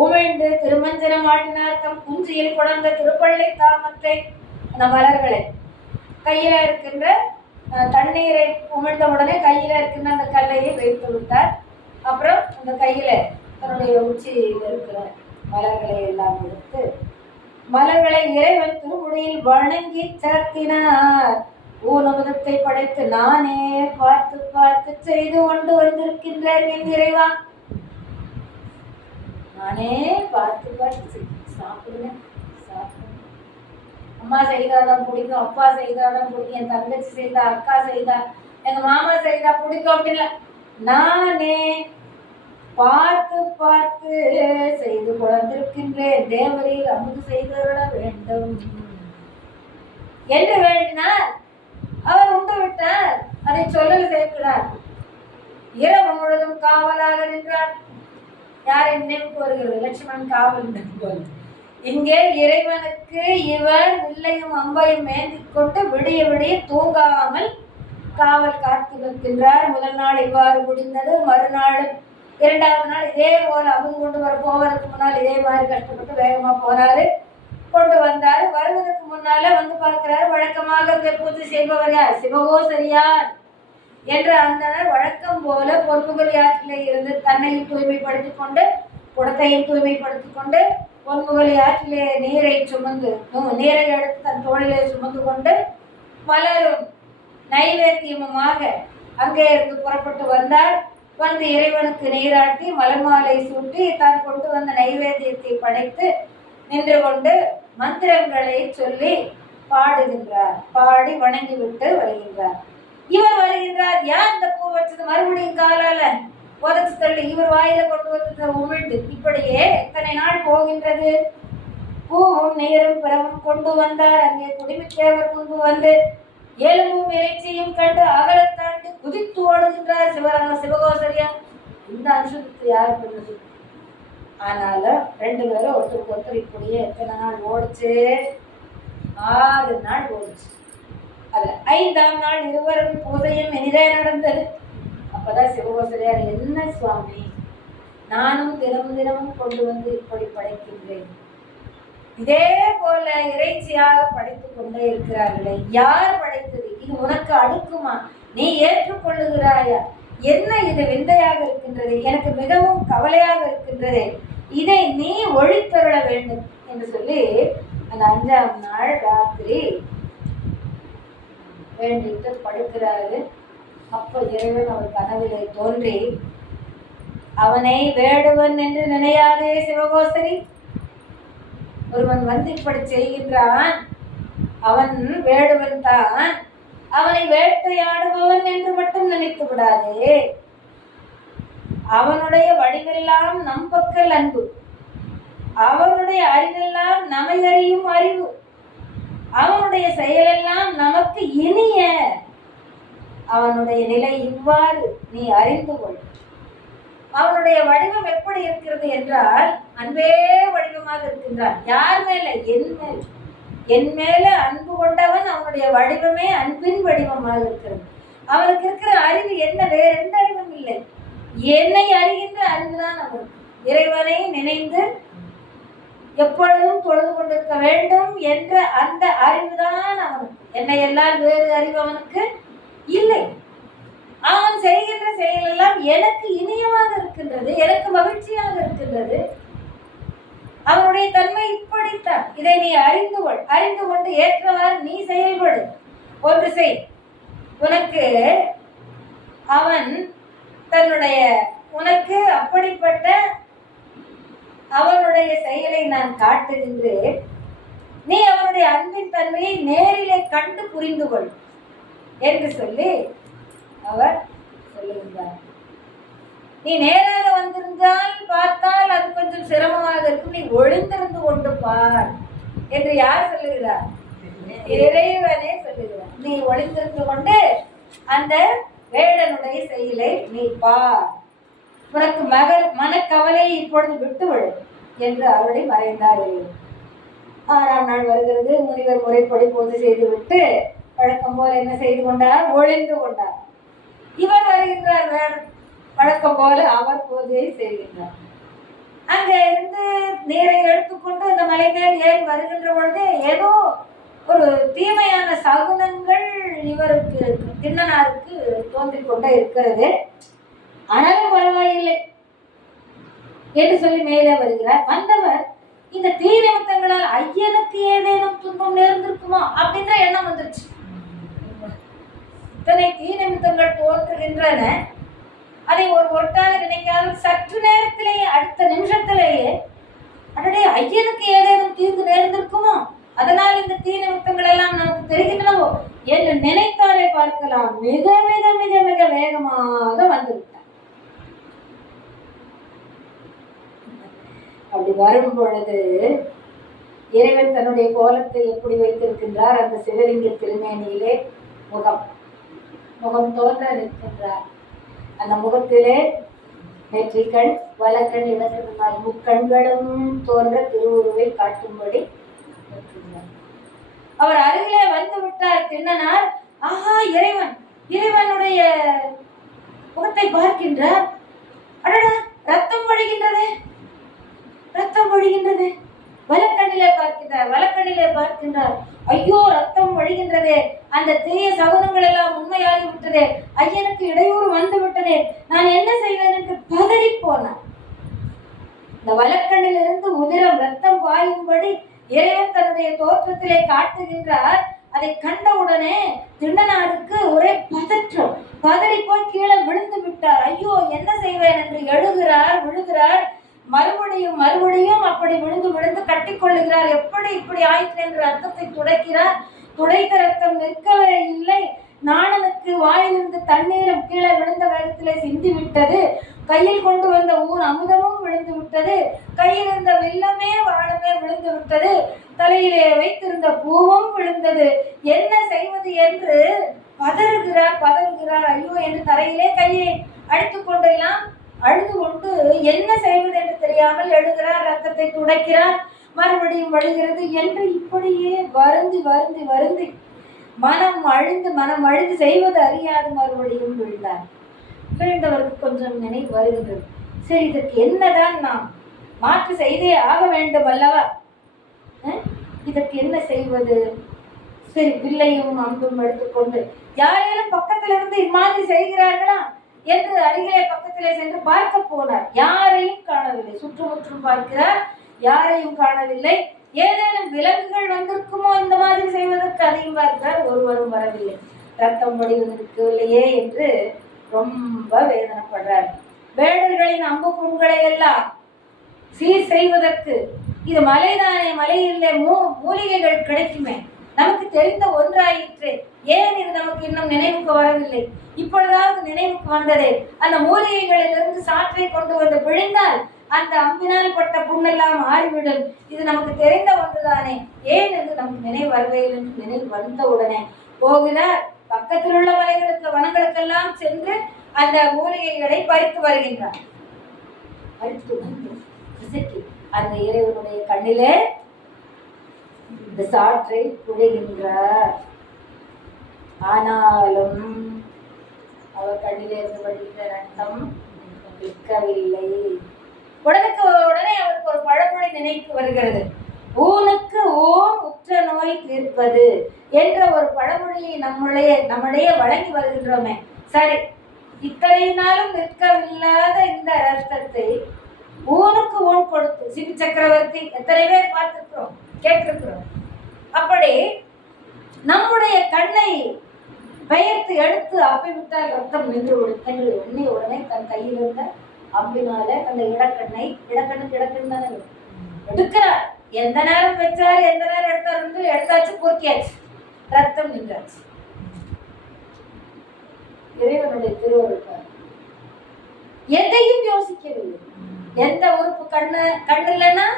உமிழ்ந்து திருமஞ்சனம் ஆட்டினார். தம் குஞ்சியில் குழந்த திருப்பள்ளி தாமத்தை, அந்த மலர்களை கையில இருக்கின்ற தண்ணீரை உமிழ்ந்த உடனே கையில இருக்கின்ற அந்த கல்லையை வைத்து விட்டார். அப்புறம் அந்த கையில தன்னுடைய உச்சியில் இருக்கிற மலர்களை எல்லாம் எடுத்து மலர்களை இறைவன் திருமுடியில் வணங்கி சரத்தினார். ஊனமுதத்தை படைத்து நானே பார்த்து பார்த்து செய்து கொண்டு வந்திருக்கின்றேன் என் இறைவா. நானே பார்த்து பார்த்து சாப்பிடுங்க சாப்பிடுங்க. அம்மா செய்தாதான் பிடிக்கும், அப்பா செய்தாதான் பிடிக்கும், என் தங்கச்சி செய்தா, அக்கா செய்தா, எங்க மாமா செய்தா பிடிக்கும் அப்படின்ல, நானே பார்த்து பார்த்து செய்து குழந்திருக்கின்றேன், தேவரீர் அமுது செய்துவிட வேண்டும் என்று வேண்டினார். அவர் உண்டு விட்டார். அதை சொல்லல் சேர்க்கிறார். இரவு முழுதும் காவலாக நின்றார். யாரை நினைவுக்கு வருகிறது? லட்சுமணன் காவல் போல். இங்கே இறைவனுக்கு இவர் வில்லையும் அம்பையும் மேந்தி கொண்டு விடிய விடிய தூங்காமல் காவல் காத்து நிற்கின்றார். முதல் நாள் இவ்வாறு முடிந்தது. மறுநாள் இரண்டாவது நாள் இதே போல அமுது கொண்டு வர போவதற்கு முன்னால் இதே மாதிரி கஷ்டப்பட்டு வேகமா போனாரு. கொண்டு வந்தாரு. வருவதற்கு முன்னால வந்து பார்க்கிறாரு. வழக்கமாக இங்கே பூஜை செய்பவர் யார்? சிவகோசரியார் என்ற அந்தனர் வழக்கம் போல பொன்முகலி ஆற்றிலே இருந்து தன்னையும் தூய்மைப்படுத்திக் கொண்டு குடத்தையும் தூய்மைப்படுத்திக் கொண்டு பொன்முகலி ஆற்றிலே நீரை எடுத்து தன் தோளிலே சுமந்து கொண்டு மலரும் நைவேத்தியமுமாக அங்கே இருந்து புறப்பட்டு வந்தார். வந்து இறைவனுக்கு நீராட்டி மலர் மாலை சூட்டி தான் கொண்டு வந்த நைவேத்தியத்தை படைத்து நின்று கொண்டு மந்திரங்களை சொல்லி பாடுகின்றார். பாடி வணங்கி விட்டு வருகின்றார். இவர் வருகின்றார். யார் இந்த பூ வச்சது? மறுபடியும் காலால உதச்சு தள்ளி இவர் வாயில கொண்டு வந்து உமிழ்ந்து. இப்படியே எத்தனை நாள் போகின்றது. பூவும் நீரும் பிறவும் கொண்டு வந்தார். அங்கே குடிமித்தேவர் முன்பு வந்து எலும்பும் இறைச்சியும் கண்டு அகலத்தாண்டு குதித்து ஓடுகின்றார் சிவகோசரியார். இந்த அம்சத்துக்கு யார் பண்ணது? ஆனாலும் ரெண்டு பேரும் ஒருத்தருக்கு ஒருத்தர் இப்படியே எத்தனை நாள் ஓடுச்சு? 6 நாள் ஓடுச்சு. அதுல 5ஆம் நாள் இருவரும் பூஜையும் இனிதே நடந்தது. அப்பதான் சிவகோசரியார், என்ன சுவாமி, நானும் தினமும் கொண்டு வந்து இப்படி படைக்கின்றேன், இதே போல இறைச்சியாக படைத்துக் கொண்டே இருக்கிறார்களே, யார் படைத்தது? இது உனக்கு அடுக்குமா? நீ ஏற்றுக்கொள்ளுகிறாயா? என்ன இது விந்தையாக இருக்கின்றது, எனக்கு மிகவும் கவலையாக இருக்கின்றது, இதை நீ ஒழித்தருள வேண்டும் என்று சொல்லி அந்த 5ஆம் நாள் ராத்திரி வேண்டிட்டு படுக்கிறாரு. அப்ப இறைவன் அவர் கனவிலே தோன்றி, அவனை வேடுவன் என்று நினையாதே சிவகோசரி, ஒருவன் வந்து இப்படி செய்கின்றான், அவன் வேடுவன் தான், அவனை வேட்டையாடுபவன் என்று மட்டும் நினைத்து விடாதே. அவனுடைய வடிவெல்லாம் நம் பக்கல் அன்பு, அவனுடைய அறிவெல்லாம் நம்மை அறியும் அறிவு, அவனுடைய செயலெல்லாம் நமக்கு இனிய. அவனுடைய நிலை இவ்வாறு நீ அறிந்து கொள். அவனுடைய வடிவம் எப்படி இருக்கிறது என்றால் அன்பே வடிவமாக இருக்கின்றான். யார் மேல? என் மேல். என் மேல அன்பு கொண்டவன், அவனுடைய வடிவமே அன்பின் வடிவமாக இருக்கிறது. அவனுக்கு இருக்கிற அறிவு என்ன? வேற எந்த அறிவும் இல்லை. என்னை அறிகின்ற அறிவுதான் அவனுக்கு. இறைவனை நினைந்து எப்பொழுதும் தொழுது கொண்டிருக்க வேண்டும் என்ற அந்த அறிவுதான் அவனுக்கு. என்னை எல்லாம் வேறு அறிவு அவனுக்கு இல்லை. அவன் செய்கின்ற செயல் எல்லாம் எனக்கு இனியமாக இருக்கின்றது, எனக்கு மகிழ்ச்சியாக இருக்கின்றது. அவனுடைய தன்மை இப்படித்தான். இதை நீ அறிந்து கொள். அறிந்து கொண்டு ஏற்றவாறு நீ செயல்படு. ஒன்று செய். உனக்கு அவன் உனக்கு அப்படிப்பட்ட அவனுடைய செயலை நான் காட்டுகின்றேன். நீ அவனுடைய அன்பின் தன்மையை நேரிலே கண்டு புரிந்து கொள் என்று சொல்லி அவர் சொல்லுகின்றார். நீ நேராக வந்திருந்தால் பார்த்தால் அது கொஞ்சம் சிரமமாக இருக்கும், நீ ஒளிந்திருந்து கொண்டு பார் என்று யார் சொல்லுகிறார்? இறைவனே சொல்லுகிறார். நீ ஒளிந்திருந்து கொண்டு அந்த வேடனுடைய செயலை நீ பார், உனக்கு மனக்கவலையை இப்பொழுது விட்டுவிடு என்று அவருடைய மறைந்தார். 6ஆம் நாள் வருகிறது. முனிவர் முறைப்படி பூஜை செய்து விட்டு வழக்கம் போல என்ன செய்து கொண்டார்? ஒளிந்து கொண்டார். இவர் வருகின்றார். வேடன் வழக்கம் போல அவர் பூஜையை செய்கின்றார். அங்க இருந்து நீரை எடுத்துக்கொண்டு அந்த மலை மேல் ஏறி வருகின்ற பொழுது ஏதோ ஒரு தீமையான சகுனங்கள் இவருக்கு திண்ணனாருக்கு தோன்றிக் கொண்டே இருக்கிறது. ஆனாலும் பரவாயில்லை என்று சொல்லி மேலே வருகிறார். வந்தவர் இந்த தீ நிமித்தங்களால் ஐயனுக்கு ஏதேனும் துன்பம் நேர்ந்திருக்குமா அப்படின்ற எண்ணம் வந்துருச்சு. இத்தனை தீ நிமித்தங்கள் தோன்றுகின்றன, அதை ஒரு ஒட்டாக நினைக்காமல் சற்று நேரத்திலேயே அடுத்த நிமிஷத்திலேயே அடடே ஐயனுக்கு ஏதேனும் தீர்ந்து நேர்ந்திருக்குமோ, அதனால் இந்த தீ நிமித்தங்கள் எல்லாம் நமக்கு தெரிகின்றனவோ என்று நினைத்தாலே பார்க்கலாம். மிக மிக மிக மிக வேகமாக வந்துவிட்டார். அப்படி வரும் பொழுது இறைவன் தன்னுடைய கோலத்தை எப்படி வைத்திருக்கின்றார்? அந்த சிவலிங்க திருமேனியிலே முகம் தோன்ற நிற்கின்றார். அந்த முகத்திலே நெற்றிக்கண், வலக்கண், இடக்கண் முக்கண்களும் தோன்ற திருவுருவை காட்டும்படி நிற்கின்றார். அவர் அருகிலே வந்து விட்டார் திண்ணனார். ஆஹா, இறைவனுடைய முகத்தை பார்க்கின்றார். அடடா, ரத்தம் வழிகின்றது. வலக்கண்ணிலே பார்க்கின்றார். ஐயோ, ரத்தம் வழிகின்றதே, அந்த தீய சகுனங்கள் எல்லாம் உண்மையாகி விட்டதே, ஐயனுக்கு இடையூறு வந்து விட்டதே, நான் என்ன செய்வேன் என்று பதறி போனார். இந்த வலக்கண்ணிலிருந்து உதிரம் ரத்தம் பாயும்படி இறைவன் தன்னுடைய தோற்றத்திலே காட்டுகின்றார். அதை கண்டவுடனே திண்ணனாருக்கு ஒரே பதற்றம். பதறி போய் கீழே விழுந்து விட்டார். ஐயோ, என்ன செய்வேன் என்று விழுகிறார். மறுபடியும் அப்படி விழுந்து கட்டிக்கொள்ளுகிறார். எப்படி இப்படி ஆயிற்று என்று ரத்தத்தை துடைக்கிறார். துடைத்த ரத்தம் நிற்கவே இல்லை. நாணனுக்கு வாயிலிருந்து தண்ணீரும் கீழே விழுந்த வேகத்திலே சிந்தி விட்டது. கையில் கொண்டு வந்த ஊர் அமுதமும் விழுந்து விட்டது. கையில் இருந்த வில்லமே வாழமே விழுந்து விட்டது. தலையிலே வைத்திருந்த பூவும் விழுந்தது. என்ன செய்வது என்று பதறுகிறார். ஐயோ என்று தரையிலே கையை அடித்துக் கொண்டெல்லாம் அழுது கொண்டு என்ன செய்வது என்று தெரியாமல் எழுகிறார். ரத்தத்தை துடைக்கிறார். மறுபடியும் வழுகிறது என்று இப்படியே வருந்தி மனம் அழிந்து செய்வது அறியாது மறுபடியும் விழுந்தார். விழுந்தவருக்கு கொஞ்சம் நினைவு வருகின்றது. சரி, இதற்கு என்னதான் நாம் மாற்று செய்தே ஆக வேண்டும் அல்லவா? இதற்கு என்ன செய்வது? சரி, வில்லையும் அம்பும் எடுத்துக்கொண்டு யாரேனும் பக்கத்திலிருந்து இம்மாதிரி செய்கிறார்களா என்று அருகிலே பக்கத்திலே சென்று பார்க்க போனார். யாரையும் காணவில்லை. சுற்றுமுற்றும் பார்க்கிறார், யாரையும் காணவில்லை. ஏதேனும் விலங்குகள் வந்திருக்குமோ இந்த மாதிரி செய்வதற்கு? அதையும் பார்க்கிறார், ஒருவரும் வரவில்லை. ரத்தம் வடிவதற்கவில்லையே என்று ரொம்ப வேதனைப்படுறார். வேடர்களின் அம்பு புண்களை எல்லாம் சீர் செய்வதற்கு இது மலைதானே, மலையிலே மூலிகைகள் கிடைக்குமே, நமக்கு தெரிந்த ஒன்றாயிற்று, ஏன் இது நமக்கு இன்னும் நினைவுக்கு வரவில்லை? இப்பொழுதாவது நினைவுக்கு வந்ததே. அந்த மூலிகைகளிலிருந்து சாற்றை கொண்டு வந்து பிழிந்தால் அந்த அம்பினால் பட்ட புண்ணெல்லாம் மாறிவிடும். இது நமக்கு தெரிந்த ஒன்றுதானே, ஏன் என்று நமக்கு நினைவு வரவில்லை என்று நினைவு வந்தவுடனே போகிறார். பக்கத்தில் உள்ள வனங்களுக்கெல்லாம் சென்று அந்த மூலிகைகளை பறித்து வருகின்றார். பறித்து வந்து அந்த இறைவனுடைய கண்ணிலே இந்த சாற்றை புழைகின்றார். ஆனாலும் அவர் கண்ணிலே இருந்து வடிகின்ற ரத்தம் நிற்கவில்லை. உடனே அவருக்கு ஒரு பழமொழி நினைவுக்கு வருகிறது. ஊனுக்கு ஊன் உற்ற நோய் தீர்ப்பது என்ற ஒரு பழமொழியை நம்முடைய வழங்கி வருகின்றோமே. சரி, இத்தனை நாளும் நிற்கவில்லாத இந்த ரத்தத்தை ஊனுக்கு ஊன் கொடுத்து சிபி சக்கரவர்த்தி எத்தனை பேர் பார்த்திருக்கிறோம், கேட்டிருக்கிறோம். அப்படி நம்முடைய கண்ணை பெயர்த்து எடுத்து அப்பிவிட்டால் ரத்தம் நின்று என்று எண்ணி உடனே தன் கையில் இருந்த அம்பினால அந்த இடக்கண்ணு தானே எடுக்கிறார். எந்த நேரம் வச்சாரு, எந்த நேரம் எடுத்தாரு, எடுத்தாச்சு, பொறுக்கியாச்சு, ரத்தம் நின்றாச்சு. இறைவனுடைய திருவருள் எதையும் யோசிக்கவில்லை. எந்த உறுப்பு கண்ணு இல்லைன்னா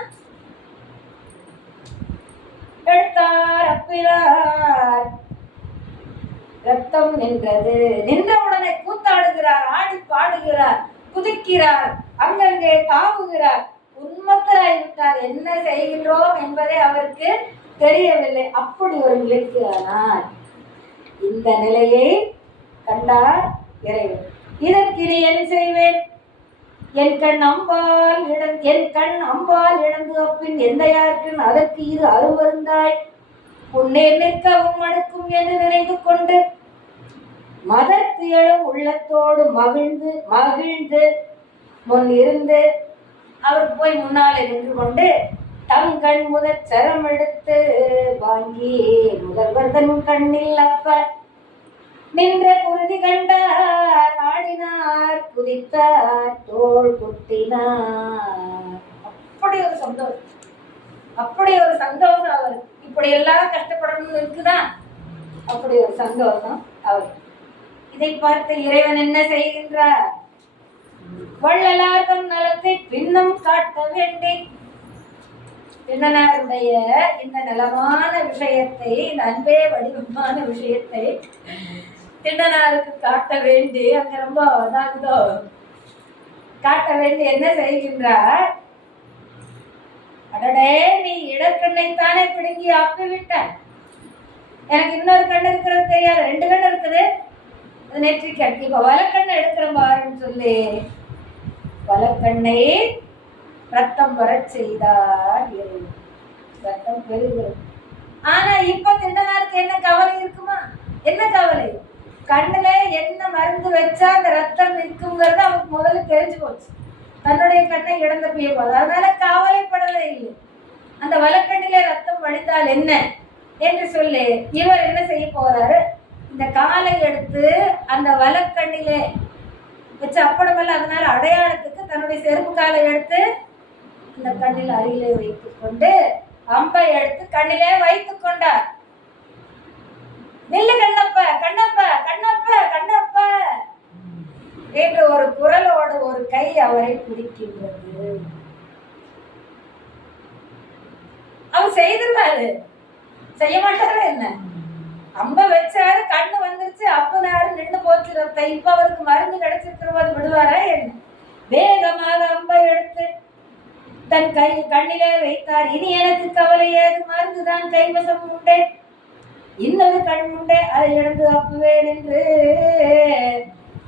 எடுத்தார், அப்பிலார், ரத்தம் நின்றது. நின்றவுடனே கூத்தாடுகிறார், ஆடி பாடுகிறார், குதிக்கிறார், அங்கங்கே தாவுகிறார், உண்மத்தராகிவிட்டார். என்ன செய்கின்றோம் என்பதை அவருக்கு தெரியவில்லை. அப்படி ஒரு நிலைக்கு ஆனார். இந்த நிலையை கண்டார் இறைவன். இதற்கு என் செய்வேன்? என் கண் அம்பால் இழந்து அப்பின் எந்த யாருக்கும் அதற்கு இது அருமருந்தாய் உன்னே நிற்கவும் அடுக்கும் என்று நினைந்து கொண்டு மதத்து எழும் உள்ளத்தோடு மகிழ்ந்து முன் இருந்து அவர் போய் முன்னாலே நின்று கொண்டு தம் கண் முதற் சரம் எடுத்து வாங்கி முதல்வர்தன் கண்ணில் அப்ப நின்ற குருதி கண்டார், ஆடினார், குதித்தார், தோள் குத்தினார். அப்படி ஒரு சந்தோஷம் அவர். இப்படி எல்லாம் கஷ்டப்படணும்னு இருக்குதான், அப்படி ஒரு சந்தோஷம் அவர். இதை பார்த்து இறைவன் என்ன செய்கின்றார்? வள்ளலார்தம் நலத்தை பின்னம் காட்ட வேண்டி திண்ணனாருடைய இந்த நலமான விஷயத்தை, இந்த அன்பே வடிவமான விஷயத்தை திண்ணனாருக்கு காட்ட வேண்டி அங்க ரொம்ப அதாகுதோ காட்ட வேண்டி என்ன செய்கின்றார்? அடடே, நீ இடக்கண்ணைத்தானே பிடுங்கி ஆப்பி விட்ட. எனக்கு இன்னொரு கண்ணு இருக்கிறது தெரியாது, 2 கண்ணு இருக்குது, அது நெற்றிக்கண். இப்ப வலக்கண்ணை எடுக்கிற பாருன்னு சொல்லி வலக்கண்ணை ரத்தம் வர செய்தார். ரத்தம் பெறுகிறது. ஆனா இப்ப திண்டனாருக்கு என்ன கவலை இருக்குமா? என்ன கவலை? கண்ணுல என்ன மருந்து வச்சா அந்த ரத்தம் நிற்குங்கிறது அவனுக்கு முதல்ல தெரிஞ்சு போச்சு. தன்னுடைய கண்ணை இழந்த போது அதனால கவலைப்படவே இல்லை. அந்த வலக்கண்ணிலே ரத்தம் வடித்தால் என்ன என்று சொல்லி இவர் என்ன செய்ய போறாரு? இந்த காலை எடுத்து அந்த வலக்கண்ணிலே வச்சு அப்படமல்ல, அதனால அடையாளத்துக்கு தன்னுடைய செருப்பு காலை எடுத்து இந்த கண்ணில் அருகிலே வைத்துக் கொண்டு அம்பை எடுத்து கண்ணிலே வைத்துக் கொண்டார். நில்லு கண்ணப்ப, கண்ணப்ப, கண்ணப்ப, கண்ணப்ப என்று ஒரு குரலோடு ஒரு கை அவரை பிடிக்கின்றது. அவர் செய்திருவாரு, செய்ய மாட்டாரு. என்ன அம்ப வச்சாரு, கண்ணு வந்துருச்சு, அப்பனாரு நின்று போச்சு ரத்தம். இப்ப அவருக்கு மருந்து கிடைச்சிருக்கிறது விடுவாரா என்ன? வேகமாக அம்பை எடுத்து தன் கண்ணிலே வைத்தார். இனி எனக்கு கவலை ஏது, மருந்துதான் கைவசம் உண்டே, இன்னொரு கண் உண்டே, அதை இழந்து அப்புவேன் என்று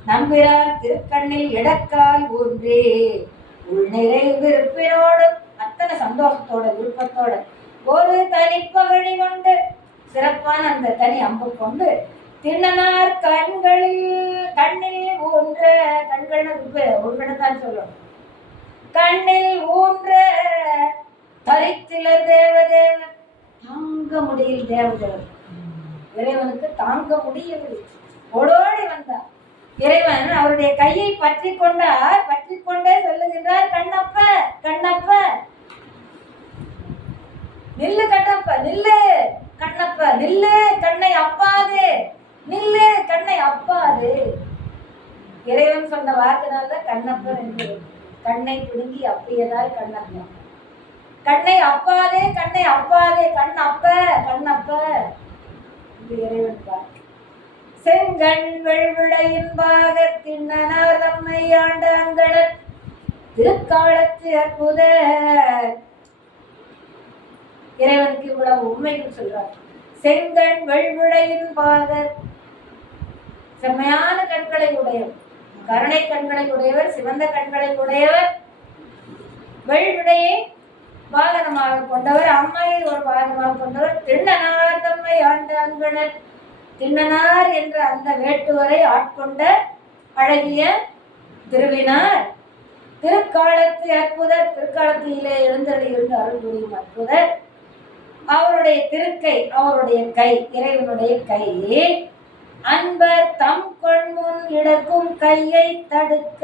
நம்பினார். திருக்கண்ணில் இடக்கால் ஊன்றி உள்நிறை விருப்பினோடு, அத்தனை சந்தோஷத்தோட விருப்பத்தோட ஒரு தனிப்பகழி கொண்டு, சிறப்பான அந்த தனி அம்பு கொண்டு திண்ணனார் கண்ணில் ஊன்ற, கண்கள் உருவிடத்தான் சொல்லணும், கண்ணில் ஊன்ற தரித்திலர் தேவதேவ. தாங்க முடியல தேவதேவர், இறைவனுக்கு தாங்க முடியவில்லை. ஓடோடி வந்தார். இறைவன் அவருடைய கையை பற்றி கொண்டார். பற்றி கொண்டே சொல்லுகின்றார், கண்ணப்ப, கண்ணப்ப நில்லு, கண்ணப்ப நில்லு, கண்ணப்ப நில்லு, கண்ணை அப்பாதே, நில்லு, கண்ணை அப்பாதே. இறைவன் சொன்ன வாக்குனால்தான் கண்ணப்பன் என்று. கண்ணை பிடுங்கி அப்பியதால் கண்ணப்பா. கண்ணை அப்பாதே, கண்ணை அப்பாதே, கண்ணப்ப, கண்ணப்ப இறைவன் வாக்கு. செங்கண் வெள்விடையின் பாக திண்ணனார் தம்மை ஆண்ட அங்கணர் திருக்காலத்து அற்புத. இறைவனுக்கு இவ்வளவு உண்மைகள் சொல்றார். செங்கண் வெள்விடையின் பாக, செம்மையான கண்களை உடையவர், கருணை கண்களை உடையவர், சிவந்த கண்களை உடையவர், வெள்விடையை பாகனமாக கொண்டவர், அம்மையை ஒரு பாகமாக கொண்டவர். திண்ணனார் தம்மை ஆண்ட அங்கணர், திண்ணனார் என்ற அந்த வேட்டுவரை ஆட்கொண்ட அழகிய திருவினார். திருக்காலத்து அற்புதர், திருக்காலத்திலே எழுந்தருளி இருந்து அருள் புரியும் அற்புதர். அவருடைய திருக்கை, அவருடைய கை, இறைவனுடைய கை, அன்பர் தம் கண்முன் இடக்கும் கையை தடுக்க,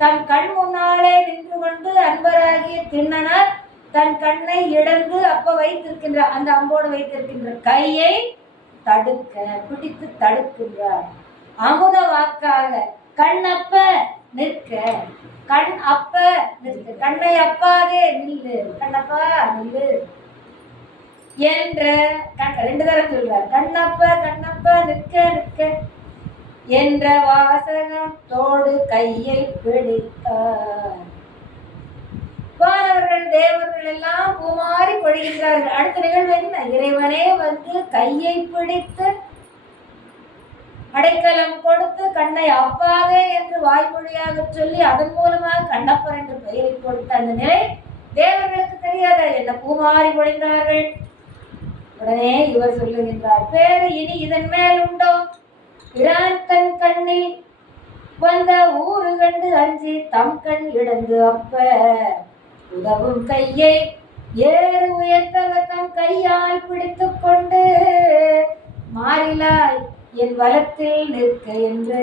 தன் கண் முன்னாலே நின்று கொண்டு அன்பராகிய திண்ணனார் தன் கண்ணை இடந்து அப்ப வைத்திருக்கின்ற அந்த அம்போடு வைத்திருக்கின்ற கையை தடுக்க, பிடித்து தடுக்கின்றார். அமுத வாக்காக கண்ணப்ப நிற்க, கண் அப்ப நிற்க, கண்ணை அப்பாதே நில்லு, கண்ணப்பா நில்லு என்ற 2 தடவை சொல்றார். கண்ணப்ப, கண்ணப்ப நிற்க, நிற்க என்ற வாசகத்தோடு கையை பிடித்தார். வானவர்கள் தேவர்கள் எல்லாம் பூமாறி பொழிகின்றார்கள். அடுத்த நிகழ்வு என்ன? இறைவனே வந்து கையை பிடித்து அடைக்கலம் கொடுத்து கண்ணை அப்பாதே என்று வாய்மொழியாக சொல்லி அதன் மூலமாக கண்ணப்பர் என்று பெயரை கொடுத்த அந்த நிலை தேவர்களுக்கு தெரியாத என்ன பூமாறி பொழிந்தார்கள். உடனே இவர் சொல்லுகின்றார், பேரு இனி இதன் மேல் உண்டோ? பிரான் தன் கண்ணில் வந்த ஊரு கண்டு அஞ்சி தம் கண் இடந்து அப்ப உதவும் கையை ஏறு உயர்த்தவர் தம் கையால் பிடித்து கொண்டு மாறிலாய் என் வலத்தில் நிற்க என்று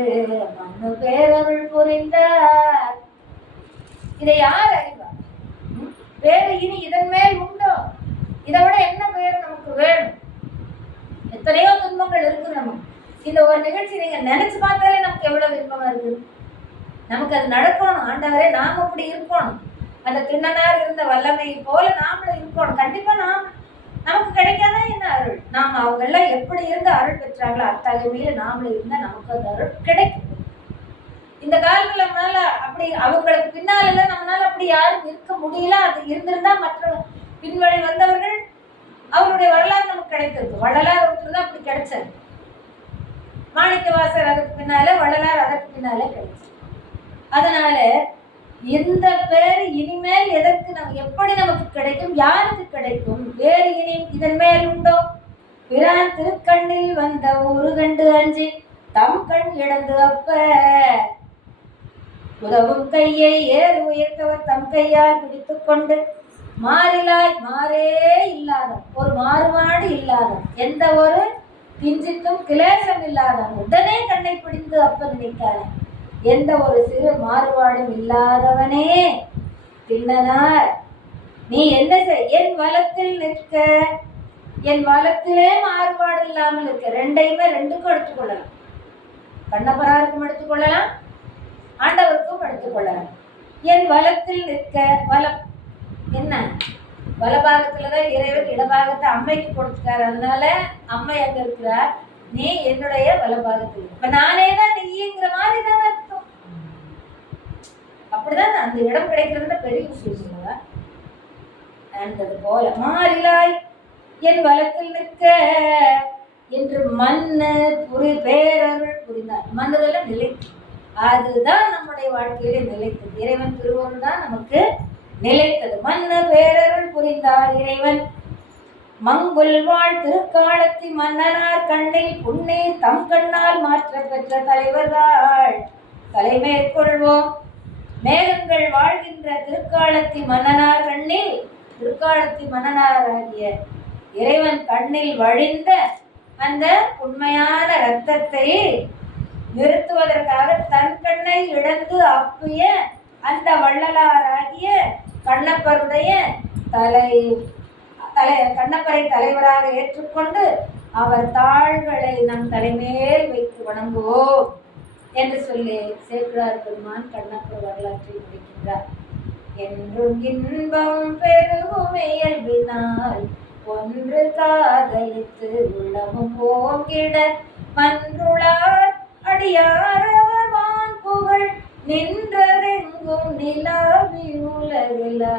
மண்ணு பேரருள் புரிந்தார். இதை யார் அறிவார்? வேறு இனி இதன் மேல் உண்டோ? இதை விட என்ன பேர் நமக்கு வேணும்? எத்தனையோ துன்பங்கள் இருக்கு நமக்கு. இந்த ஒரு நிகழ்ச்சி நீங்க நினைச்சு பார்த்தாலே நமக்கு எவ்வளவு விருப்பமா இருக்கு. நமக்கு அது நடக்கணும். ஆண்டவரே நாம் அப்படி இருக்கணும். அந்த திண்ணனார் இருந்த வல்லமை போல நாமளும் இருக்கணும். கண்டிப்பா நமக்கு கிடைக்காதான் என்ன அருள். நாம் அவங்க எல்லாம் எப்படி இருந்து அருள் பெற்றாங்களோ அத்தகைய நாமளும் இருந்தா நமக்கு அந்த அருள் கிடைக்கும். இந்த காலத்துல நம்மளால அப்படி அவங்களுக்கு பின்னால நம்மளால அப்படி யாரும் இருக்க முடியல. அது இருந்திருந்தா மற்ற பின்வழி வந்தவர்கள் அவருடைய வரலாறு நமக்கு கிடைத்திருக்கு. வள்ளலார் ஒருத்தர் தான் அப்படி கிடைச்சது. மாணிக்கவாசர் அதுக்கு பின்னால, வள்ளலார் அதற்கு பின்னாலே கிடைச்சது. அதனால இந்த பேர் இனிமேல் எதற்கு எப்படி நமக்கு கிடைக்கும், யாருக்கு கிடைக்கும்? வேறு இனி இதன் மேல் உண்டோ? பிரான் திருக்கண்ணில் வந்த ஒரு கண்டு அஞ்சி தம் கண் இழந்து அப்ப உதவும் கையை ஏறு உயர்த்தவர் தம் கையால் பிடித்து கொண்டு மாறிலாய் மாறே இல்லாதவன், ஒரு மாறுபாடு இல்லாதவன், எந்த ஒரு கிஞ்சித்தும் கிளேசம் இல்லாதவன், உடனே கண்ணை பிடித்து அப்ப நினைக்கான எந்த ஒரு சிறு மாறுபாடும் இல்லாதவனே திண்ணனார் நீ என்ன செய், என் வலத்தில் நிற்க. என் வலத்திலே மாறுபாடு இல்லாமல் இருக்க. ரெண்டையுமே ரெண்டுக்கும் எடுத்துக்கொள்ளலாம். கண்ணப்பராருக்கும் எடுத்துக்கொள்ளலாம், ஆண்டவருக்கும் எடுத்துக்கொள்ளலாம். என் வலத்தில் நிற்க. வலம் என்ன? வலபாகத்துலதான் இறைவன் இடபாகத்தை அம்மைக்கு கொடுத்துட்டாரு. அதனால அம்மை அங்க இருக்கிறார், நீ என்னுடைய வலபாகத்தில். இப்ப நானே தான் நீங்கிற மாதிரி தானே அர்த்தம். அப்படிதான் அந்த இடம் கிடைக்கிறது பெரிய விஷயம். அது போல மாறிலாய் என் வலத்தில் நிற்க என்று மண்ணு பேரருள் புரிந்தார். மண்ணுதெல்லாம் நிலைத்து, அதுதான் நம்முடைய வாழ்க்கையிலே நிலைத்தது. இறைவன் திருவருள் தான் நமக்கு நிலைத்தது. மண்ணு பேரருள் புரிந்தார் இறைவன். மங்குல் வாழ் திருக்காலத்தி மன்னனார் கண்ணில் புண்ணே தம் கண்ணால் மாற்ற பெற்ற தலைவர்கள் தலைமேற்கொள்வோம். மேகங்கள் வாழ்கின்ற திருக்காலத்தி மன்னனார் கண்ணில், திருக்காலத்தி மன்னனாராகிய இறைவன் கண்ணில் வழிந்த அந்த உண்மையான இரத்தத்தை நிறுத்துவதற்காக தன் கண்ணை இழந்து அப்பிய அந்த வள்ளலாராகிய கண்ணப்பருடைய கண்ணப்பரை தலைவராக ஏற்றுக்கொண்டு அவர் தாள்களை நம் தலைமேல் வைத்து வணங்குவோம் என்று சொல்லி சேக்கிழார் பெருமான் கண்ணப்பர் வரலாற்றை முடிக்கின்றார். என்றும் இன்பம் பெருகும் இயல்பினால் ஒன்று காதலித்து உள்ளமும் போங்கிட மன்றுளார் அடியாரவர் வான் புகழ் நின்றதெங்கும் நிலாவி உலகிலா